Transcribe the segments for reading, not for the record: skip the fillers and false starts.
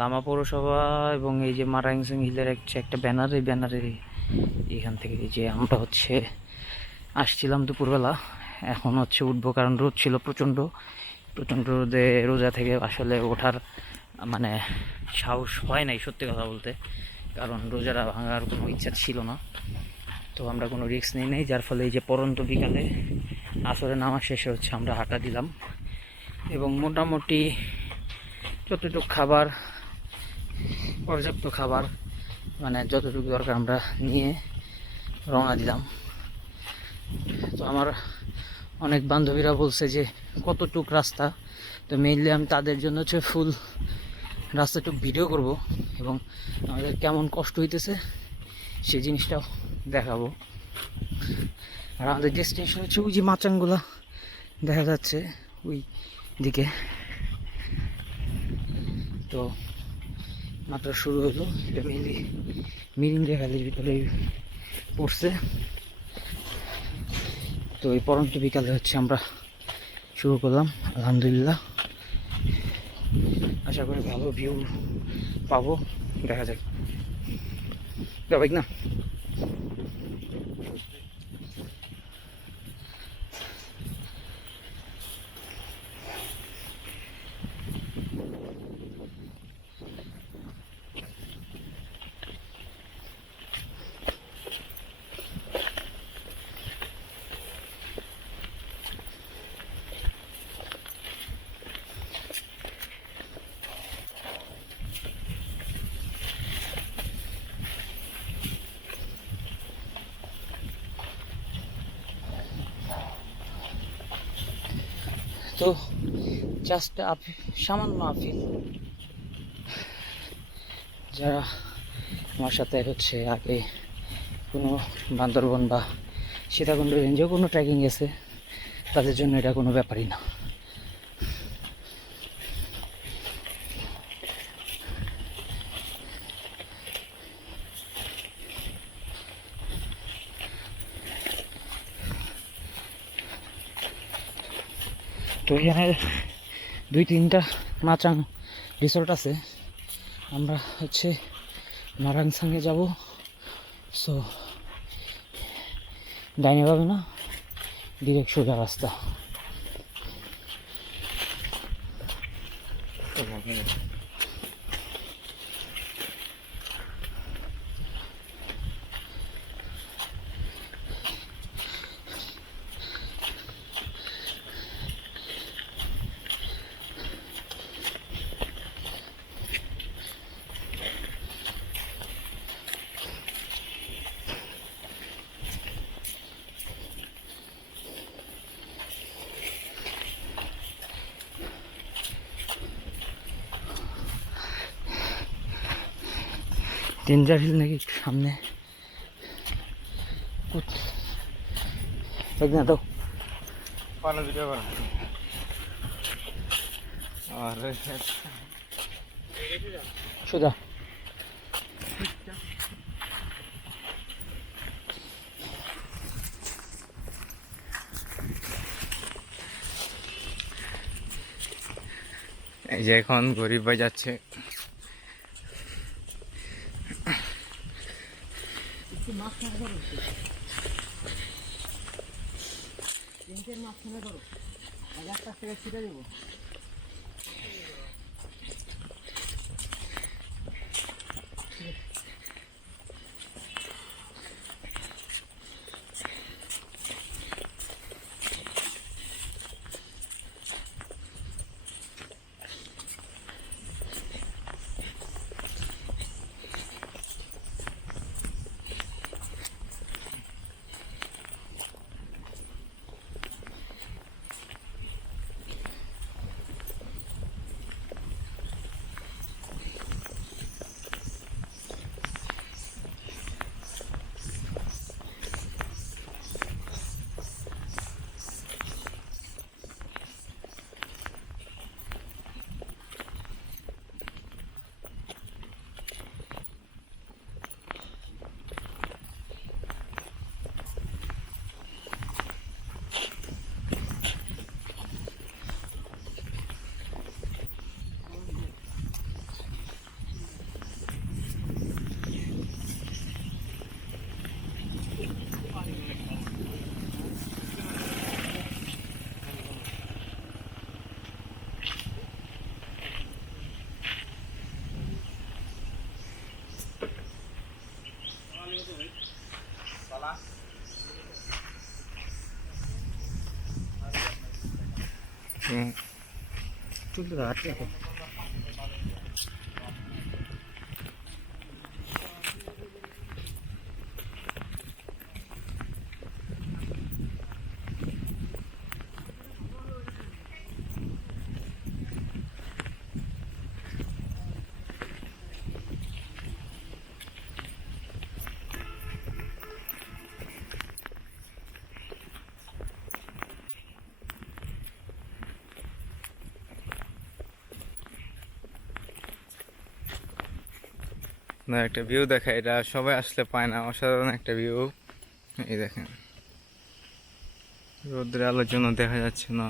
লামা পৌরসভা এবং এই যে মারাংসিং হিলের একটা ব্যানার, এই ব্যানারে এখান থেকে যে আমরা আসছিলাম দুপুরবেলা, এখন উঠবো, কারণ রোদ ছিল প্রচণ্ড প্রচণ্ড রোদে রোজা থেকে আসলে ওঠার মানে সাহস হয় নাই সত্যি কথা বলতে, কারণ রোজারা ভাঙার কোনো ইচ্ছা ছিল না। তো আমরা কোনো রিস্ক নিই নাই, যার ফলে এই যে পরন্ত বিকালে আসরে নামাজ শেষে আমরা হাঁটা দিলাম এবং মোটামুটি যতটুকু খাবার, পর্যাপ্ত খাবার মানে যতটুকু দরকার আমরা নিয়ে রওনা দিলাম। তো আমার অনেক বান্ধবীরা বলছে যে কতটুক রাস্তা, তো মেইনলি আমি তাদের জন্য ফুল রাস্তাটুক ভিডিও করব এবং আমাদের কেমন কষ্ট হইতেছে সেই জিনিসটাও দেখাবো। আর আমাদের ডেস্টিনেশন ওই যে মাচাংগুলা দেখা যাচ্ছে ওই দিকে। তো মাত্রা শুরু হলো, এটা মেনলি মিরিঞ্জা ভ্যালির ভিতরে পড়ছে। তো এই পরন্ত বিকালে আমরা শুরু করলাম, আলহামদুলিল্লাহ। আশা করি ভালো ভিউ পাবো, দেখা যাক। যাবে না? তো জাস্ট সামান্য আপিল। যারা আমার সাথে আগে কোনো বান্দরবন বা সীতাকুণ্ড রেঞ্জেও কোনো ট্রেকিং গেছে, তাদের জন্য এটা কোনো ব্যাপারই না। তো এখানে 2-3টা মাচাং রিসোর্ট আছে। আমরা মারাংসাংয়ে যাব। সো ডাইনে পাবে না, ডিরেক্ট সোজা রাস্তা। ডেঞ্জার হিল নাকি একটু সামনে, না তো ভিডিও করেন। সোজা এই যে এখন গরিব ভাই যাচ্ছে। চলতে থাক না একটা ভিউ দেখা, এটা সবাই আসলে পায় না, অসাধারণ একটা ভিউ। এই দেখেন, রোদ্রের আলোর জন্য দেখা যাচ্ছে না।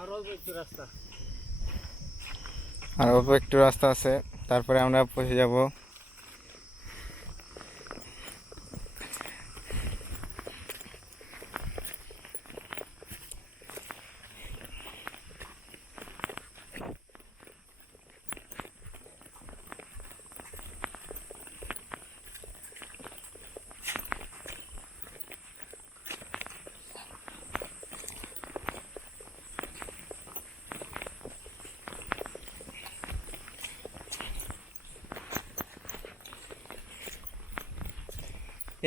আর অল্প একটু রাস্তা। আর অল্প একটু রাস্তা আছে, তারপরে আমরা পৌঁছে যাব।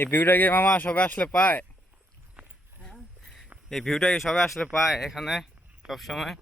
এই ভিউটা কি মামা সবাই আসলে পায়? এই ভিউটা কি সবাই আসলে পায় এখানে সব সময়?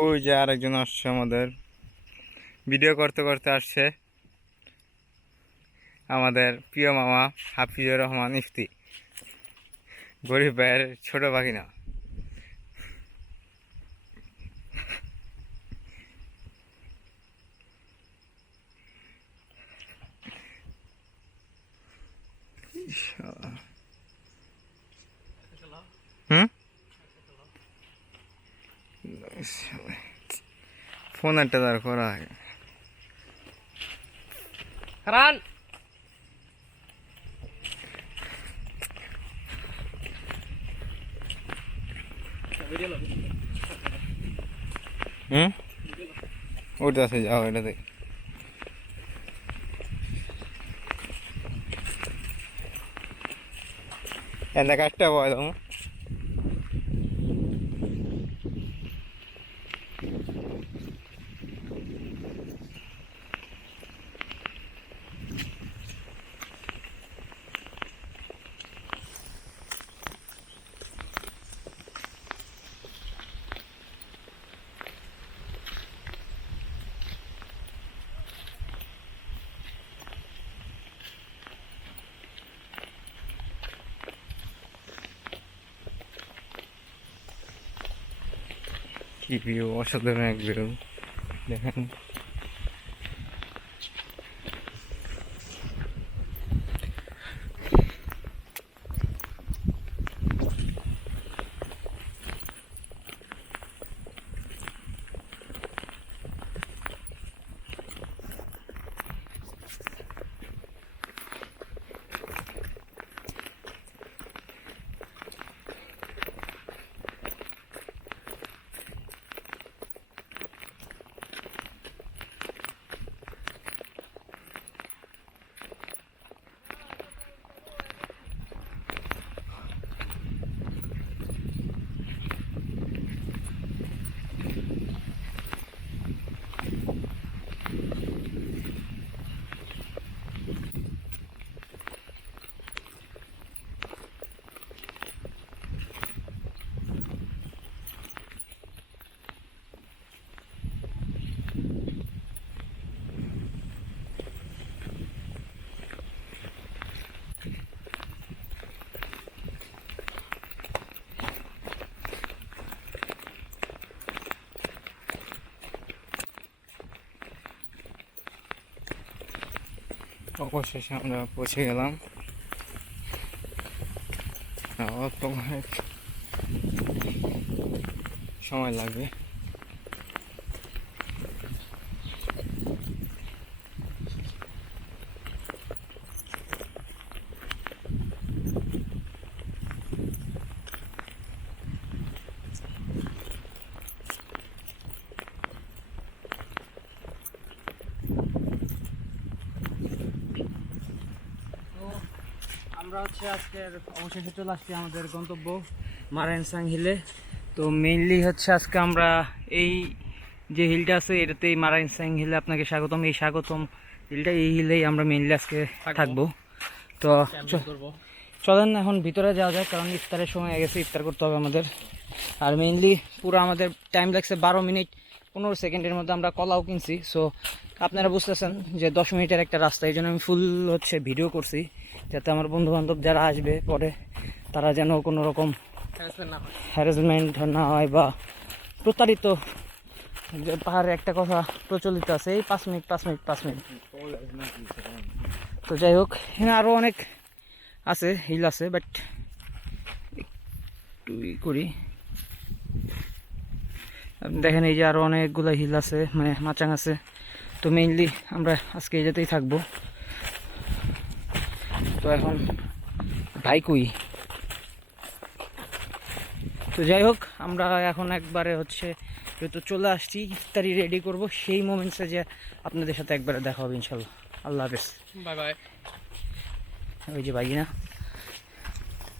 ওই যে আরেকজন আসছে, আমাদের ভিডিও করতে করতে আসছে, আমাদের প্রিয় মামা হাফিজুর রহমান ইফতি, গরিব ভাইয়ের ছোট ভাগিনা। হুম, ফোন একটা তার করা হয়। কারণ হুম, ওটা আছে, যাও এটাতে। এনে কাটতে পারো। কি ভিউ, অসাধারণ এক ভিউ দেখেন। অবশেষে আমরা পৌঁছে গেলাম। অল্প সময় লাগবে। আমরা হচ্ছে আজকের অবশেষে চলে আসছি আমাদের গন্তব্য মারাংসাং হিলে। তো মেইনলি হচ্ছে আজকে আমরা এই যে হিলটা আছে এটাতেই মারাংসাং হিলে আপনাকে স্বাগতম। এই স্বাগতম হিলটা, এই হিলেই আমরা মেইনলি আজকে থাকবো। তো চলেন এখন ভিতরে যাওয়া যায়, কারণ ইফতারের সময় হয়ে গেছে, ইফতার করতে হবে আমাদের। আর মেইনলি পুরো আমাদের টাইম লাগছে 12 মিনিট 15 সেকেন্ডের মধ্যে আমরা কলাও কিনছি। সো আপনারা বুঝতেছেন যে 10 মিনিটের একটা রাস্তা, এই জন্য আমি ফুল হচ্ছে ভিডিও করছি, যাতে আমার বন্ধু বান্ধব যারা আসবে পরে তারা যেন কোনো রকম হ্যারাসমেন্ট না হয় বা প্রতারিত। যে পাহাড়ে একটা কথা প্রচলিত আছে, এই 5 মিনিট 5 মিনিট 5 মিনিট। তো যাই হোক, এখানে আরও অনেক আছে, হিল আছে, বাট একটু করি। আপনি দেখেন এই যে আরও অনেকগুলো হিল আছে, মানে মাচাং আছে। তো মেইনলি আমরা আজকে এই যেতেই থাকবো। তো এখন ভাই কই? তো যাই হোক, আমরা এখন একবারে হচ্ছে যেহেতু চলে আসছি, ইফতারি রেডি করব, সেই মোমেন্টসে যে আপনাদের সাথে একবারে দেখা হবে ইনশাল্লাহ। আল্লাহ হাফেজ, বাই বাই। ওই যে ভাই না।